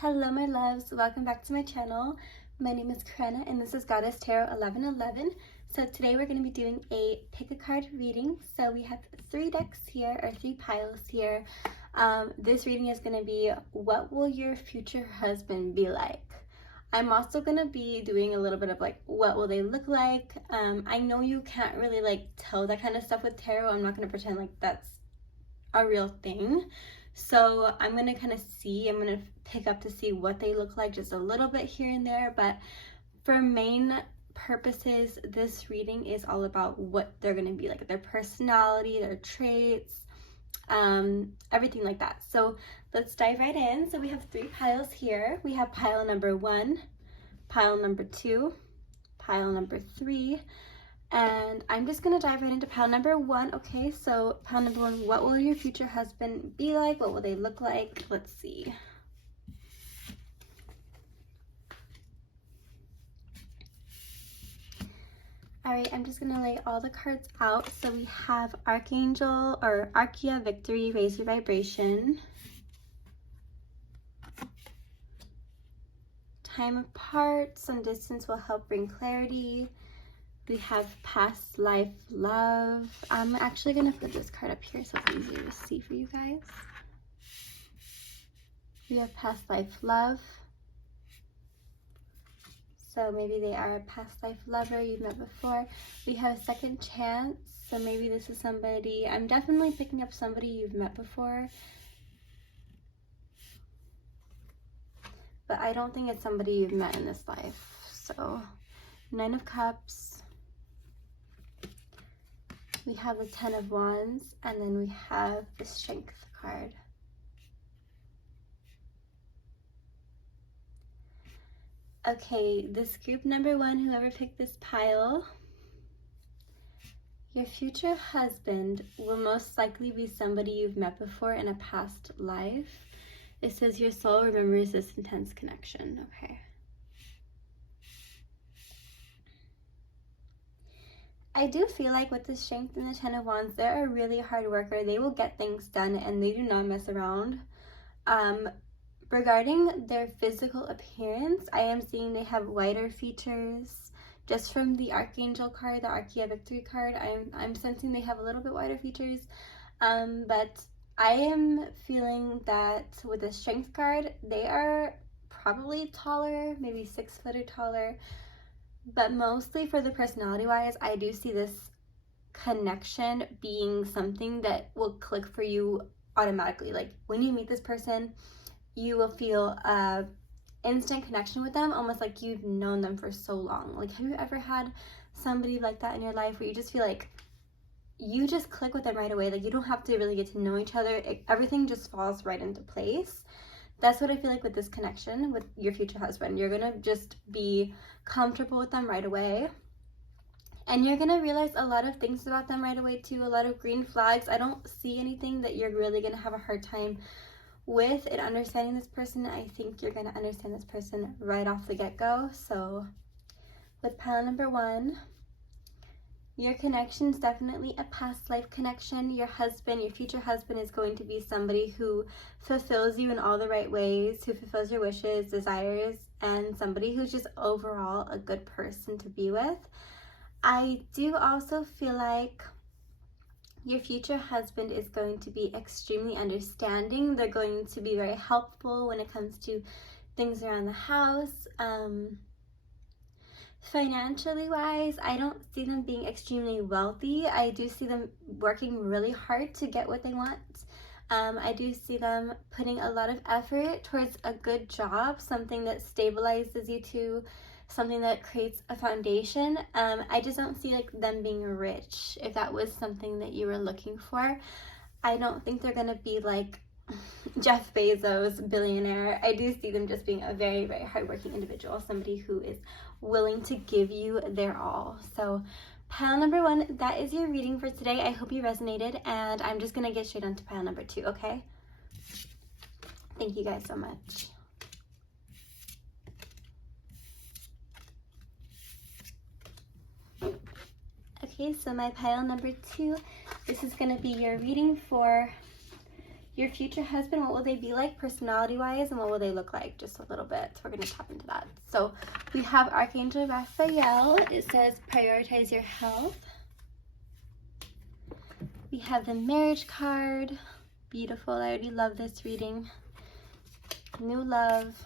Hello my loves, welcome back to my channel. My name is Karena and this is Goddess Tarot 1111. So today we're going to be doing a pick a card reading. So we have 3 decks here, or 3 piles here. This reading is going to be, what will your future husband be like? I'm also going to be doing a little bit of like, what will they look like? I know you can't really like tell that kind of stuff with tarot. I'm not going to pretend like that's a real thing. So I'm going to kind of see, I'm going to pick up to see what they look like just a little bit here and there. But for main purposes, this reading is all about what they're going to be like, their personality, their traits, everything like that. So let's dive right in. So we have 3 piles here. We have pile number 1, pile number 2, pile number 3. And I'm just going to dive right into pile number 1. Okay, so pile number 1, what will your future husband be like? What will they look like? Let's see. Alright, I'm just going to lay all the cards out. So we have Archangel, or Archeia Victory, raise your vibration. Time apart, some distance will help bring clarity. We have past life love. I'm actually going to put this card up here so it's easier to see for you guys. We have past life love. So maybe they are a past life lover you've met before. We have a second chance. So maybe this is somebody, I'm definitely picking up somebody you've met before. But I don't think it's somebody you've met in this life. So 9 of Cups. We have the 10 of Wands, and then we have the Strength card. Okay, this group number 1, whoever picked this pile, your future husband will most likely be somebody you've met before in a past life. It says your soul remembers this intense connection. Okay. I do feel like with the Strength and the 10 of Wands, they're a really hard worker. They will get things done and they do not mess around. Regarding their physical appearance, I am seeing they have whiter features. Just from the Archangel card, the Archeia Victory card, I'm sensing they have a little bit whiter features. But I am feeling that with the Strength card, they are probably taller, maybe 6 foot or taller. But mostly for the personality wise, I do see this connection being something that will click for you automatically. Like when you meet this person, you will feel a instant connection with them, almost like you've known them for so long. Like, have you ever had somebody like that in your life where you just feel like you just click with them right away? Like you don't have to really get to know each other. Everything just falls right into place. That's what I feel like with this connection with your future husband. You're going to just be comfortable with them right away. And you're going to realize a lot of things about them right away too. A lot of green flags. I don't see anything that you're really going to have a hard time with in understanding this person. I think you're going to understand this person right off the get-go. So with pile number 1, your connection is definitely a past life connection. Your husband, your future husband, is going to be somebody who fulfills you in all the right ways, who fulfills your wishes, desires, and somebody who's just overall a good person to be with. I do also feel like your future husband is going to be extremely understanding. They're going to be very helpful when it comes to things around the house. Financially wise, I don't see them being extremely wealthy. I do see them working really hard to get what they want. I do see them putting a lot of effort towards a good job, something that stabilizes you too, something that creates a foundation. I just don't see like them being rich, if that was something that you were looking for. I don't think they're gonna be like Jeff Bezos, billionaire. I do see them just being a very, very hardworking individual, somebody who is willing to give you their all. So pile number 1, that is your reading for today. I hope you resonated, and I'm just gonna get straight on to pile number 2, okay? Thank you guys so much. Okay, so my pile number 2, this is gonna be your reading for Your future husband, what will they be like personality-wise, and what will they look like? Just a little bit. So we're going to tap into that. So we have Archangel Raphael. It says prioritize your health. We have the marriage card. Beautiful. I already love this reading. New love.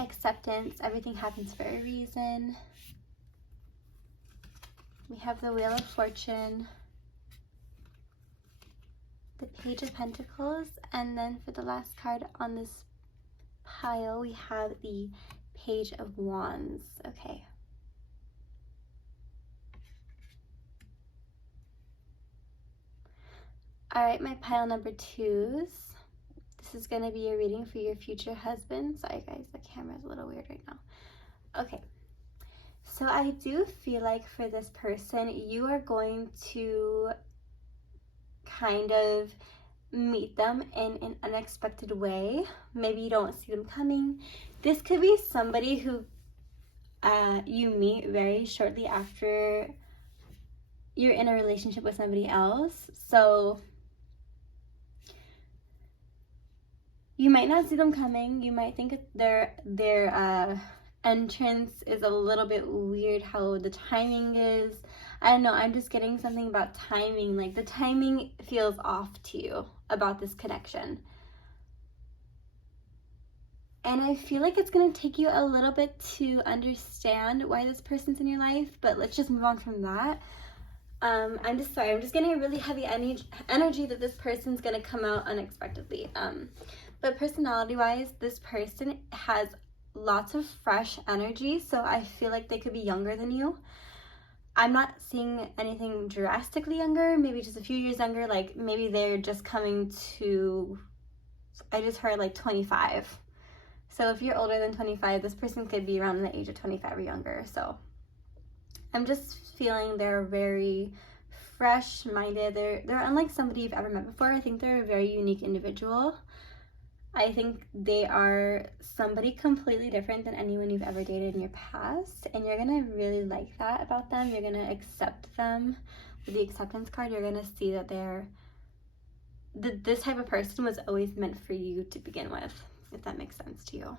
Acceptance. Everything happens for a reason. We have the Wheel of Fortune, the Page of Pentacles, and then for the last card on this pile, we have the Page of Wands. Okay. All right, my pile number 2s. This is going to be a reading for your future husband. Sorry guys, the camera's a little weird right now. Okay. So I do feel like for this person, you are going to kind of meet them in an unexpected way. Maybe you don't see them coming. This could be somebody who you meet very shortly after you're in a relationship with somebody else. So you might not see them coming. You might think their entrance is a little bit weird, how the timing is. I don't know, I'm just getting something about timing. Like the timing feels off to you about this connection. And I feel like it's going to take you a little bit to understand why this person's in your life, but let's just move on from that. I'm just getting a really heavy energy that this person's going to come out unexpectedly. But personality-wise, this person has lots of fresh energy, so I feel like they could be younger than you. I'm not seeing anything drastically younger, maybe just a few years younger, like maybe they're just coming to, I just heard like 25. So if you're older than 25, this person could be around the age of 25 or younger. So I'm just feeling they're very fresh-minded. They're unlike somebody you've ever met before. I think they're a very unique individual. I think they are somebody completely different than anyone you've ever dated in your past, and you're gonna really like that about them. You're gonna accept them. With the acceptance card, you're gonna see that this type of person was always meant for you to begin with, if that makes sense to you.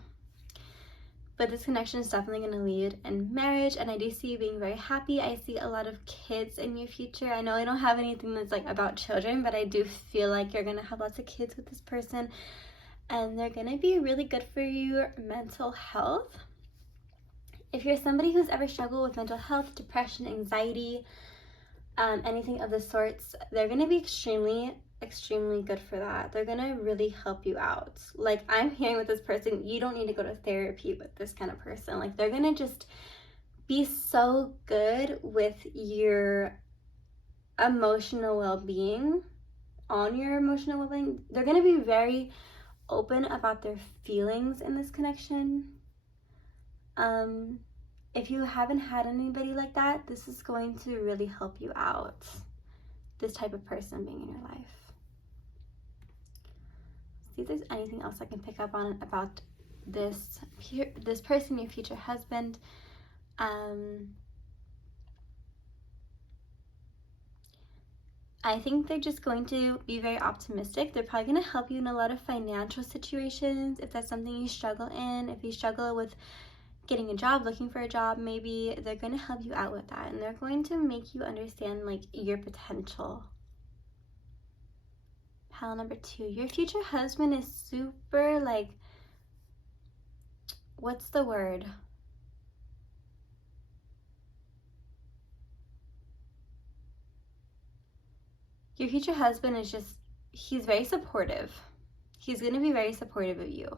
But this connection is definitely going to lead in marriage, and I do see you being very happy. I see a lot of kids in your future. I know I don't have anything that's like about children, but I do feel like you're going to have lots of kids with this person, and they're going to be really good for your mental health. If you're somebody who's ever struggled with mental health, depression, anxiety, anything of the sorts, they're going to be extremely good for that. They're gonna really help you out. Like I'm hearing with this person, you don't need to go to therapy with this kind of person. Like they're gonna just be so good with your emotional well-being, on your emotional well-being. They're gonna be very open about their feelings in this connection. If you haven't had anybody like that, this is going to really help you out. This type of person being in your life. See if there's anything else I can pick up on about this person, your future husband. I think they're just going to be very optimistic. They're probably going to help you in a lot of financial situations, if that's something you struggle in. If you struggle with getting a job, looking for a job, maybe they're going to help you out with that, and they're going to make you understand like your potential. Pile number 2, your future husband is super like, what's the word? Your future husband is just, he's very supportive. He's going to be very supportive of you.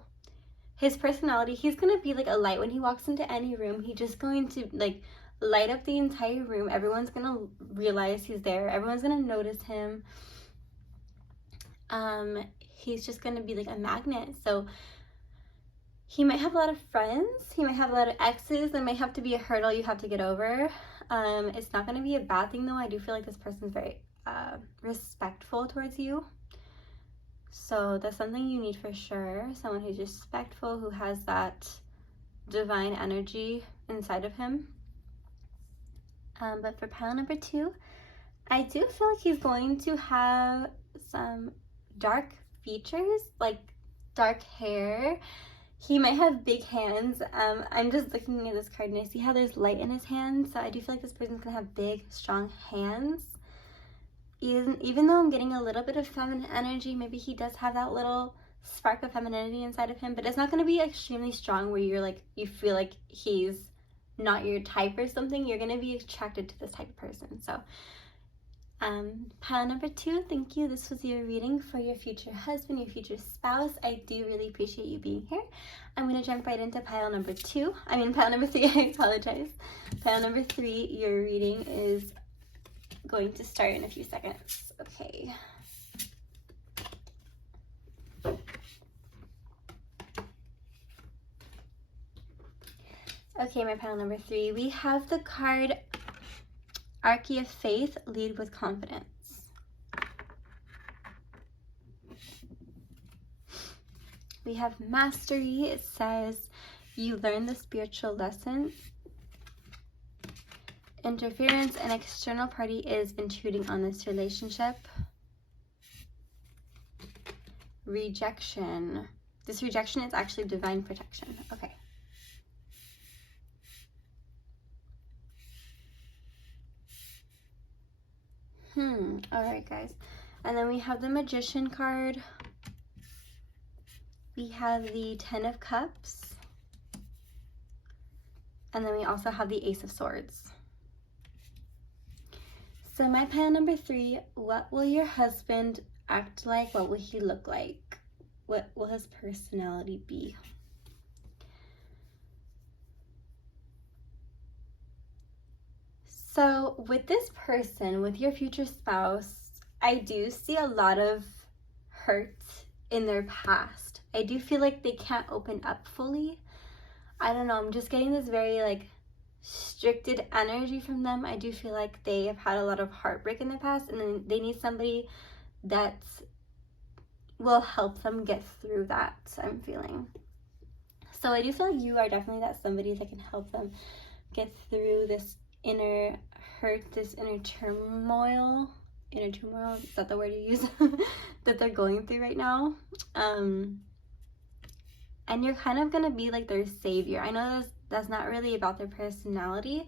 His personality, he's going to be like a light. When he walks into any room, he's just going to like light up the entire room. Everyone's going to realize he's there. Everyone's going to notice him. He's just going to be like a magnet. So he might have a lot of friends. He might have a lot of exes. There might have to be a hurdle you have to get over. It's not going to be a bad thing though. I do feel like this person's very respectful towards you. So that's something you need for sure. Someone who's respectful, who has that divine energy inside of him. But for pile number 2, I do feel like he's going to have some dark features, like dark hair. He might have big hands. I'm just looking at this card and I see how there's light in his hands, so I do feel like this person's gonna have big, strong hands. Even though I'm getting a little bit of feminine energy, maybe he does have that little spark of femininity inside of him, but it's not going to be extremely strong where you're like, you feel like he's not your type or something. You're going to be attracted to this type of person. So pile number 2, thank you. This was your reading for your future husband, your future spouse. I do really appreciate you being here. I'm going to jump right into pile number 3. I apologize. Pile number 3, your reading is going to start in a few seconds. Okay. Okay, my pile number 3. We have the card Archie of Faith, lead with confidence. We have Mastery. It says you learn the spiritual lesson. Interference, an external party is intruding on this relationship. Rejection. This rejection is actually divine protection. Okay. Alright, guys. And then we have the Magician card. We have the 10 of Cups. And then we also have the Ace of Swords. So my pile number 3, what will your husband act like? What will he look like? What will his personality be? So with this person, with your future spouse, I do see a lot of hurt in their past. I do feel like they can't open up fully. I don't know, I'm just getting this very like restricted energy from them. I do feel like they have had a lot of heartbreak in the past, and then they need somebody that will help them get through that, I'm feeling. So I do feel like you are definitely that somebody that can help them get through this inner hurt, this inner turmoil. Is that the word you use? That they're going through right now. And you're kind of gonna be like their savior. I know that's not really about their personality,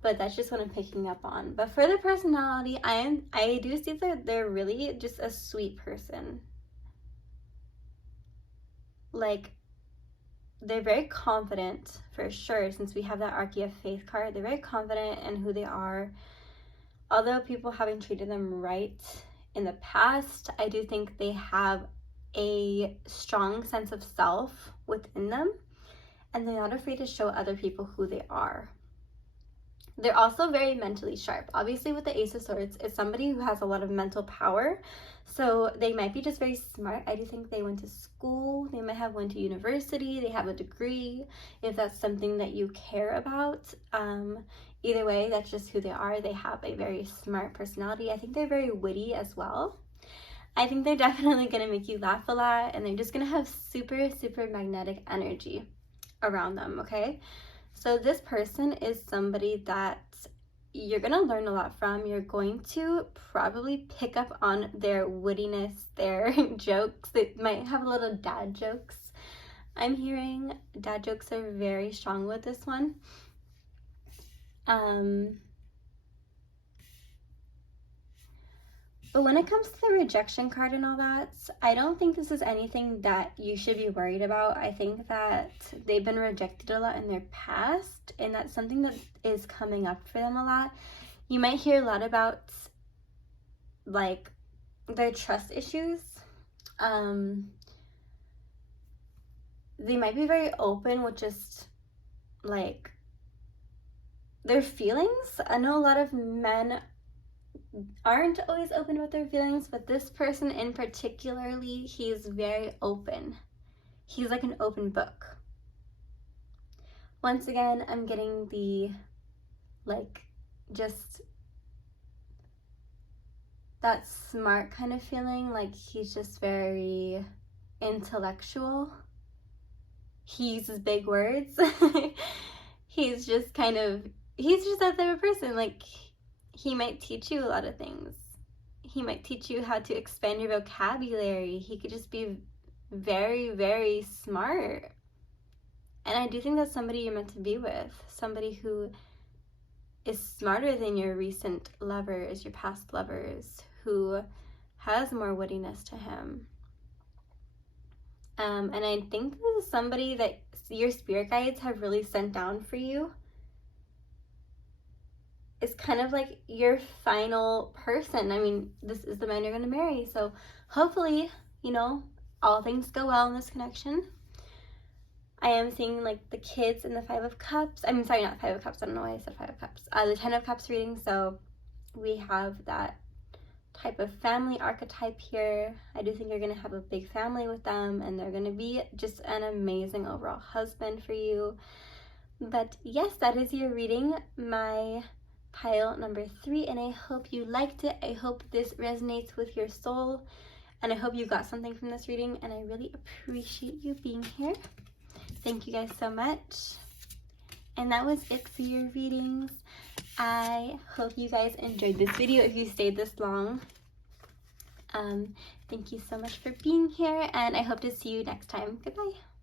but that's just what I'm picking up on. But for their personality, I do see that they're really just a sweet person. Like, they're very confident, for sure, since we have that Archie of Faith card. They're very confident in who they are. Although people haven't treated them right in the past, I do think they have a strong sense of self within them, and they're not afraid to show other people who they are. They're also very mentally sharp. Obviously, with the Ace of Swords, it's somebody who has a lot of mental power, so they might be just very smart. I do think they went to school. They might have went to university. They have a degree, if that's something that you care about. Either way, that's just who they are. They have a very smart personality. I think they're very witty as well. I think they're definitely going to make you laugh a lot, and they're just going to have super, super magnetic energy around them, okay? So this person is somebody that you're going to learn a lot from. You're going to probably pick up on their wittiness, their jokes. They might have little dad jokes. I'm hearing dad jokes are very strong with this one. But when it comes to the rejection card and all that, I don't think this is anything that you should be worried about. I think that they've been rejected a lot in their past, and that's something that is coming up for them a lot. You might hear a lot about, like, their trust issues. They might be very open with just, like, their feelings. I know a lot of men aren't always open with their feelings, but this person in particularly, he's very open. He's like an open book. Once again, I'm getting the, like, just that smart kind of feeling. Like, he's just very intellectual. He uses big words. He's just that type of person. Like, he might teach you a lot of things. He might teach you how to expand your vocabulary. He could just be very, very smart. And I do think that's somebody you're meant to be with. Somebody who is smarter than your recent lovers, your past lovers, who has more wittiness to him. And I think this is somebody that your spirit guides have really sent down for you. It's kind of like your final person. I mean, this is the man you're going to marry. So hopefully, you know, all things go well in this connection. I am seeing like the kids in the Five of Cups. I mean, sorry, not Five of Cups. I don't know why I said Five of Cups. The Ten of Cups reading. So we have that type of family archetype here. I do think you're going to have a big family with them, and they're going to be just an amazing overall husband for you. But yes, that is your reading, my pile number 3, and I hope you liked it. I hope this resonates with your soul, and I hope you got something from this reading, and I really appreciate you being here. Thank you guys so much. And that was it for your readings. I hope you guys enjoyed this video if you stayed this long. Thank you so much for being here, and I hope to see you next time. Goodbye.